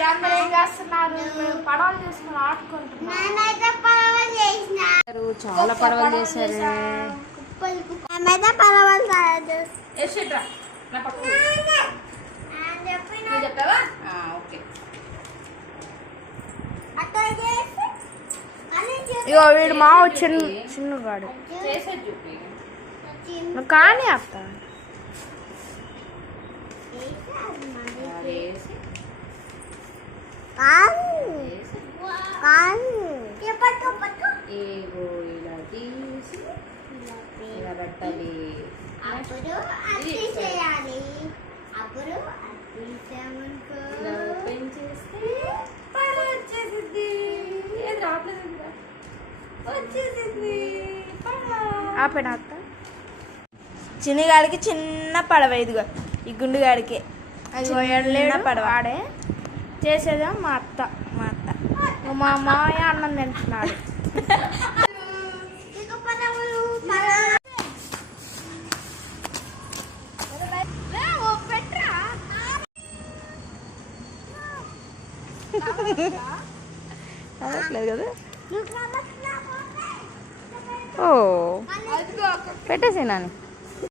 మీరందరూ ఏం చేస్తున్నారు? పడవలు చేసుకుని ఆడుకుంటున్నారు. చాలా పడవలు చేశారు. ఇగో వీడు మా చిన్నగాడు కానీ అత్త ఇలా తీసి ఇలా పెట్టాలి. ఓపెన్ చేస్తే ఆపేనా అత్త? చిన్నగాడికి చిన్న పడవ, ఇదిగో ఈ గుండుగాడికి చిన్న పడవ ఆడే చేసేదా మా అత్త. మా మామయ్య అన్నం తింటున్నాడు. లేదు కదా? ఓ పెట్టేసి నాని.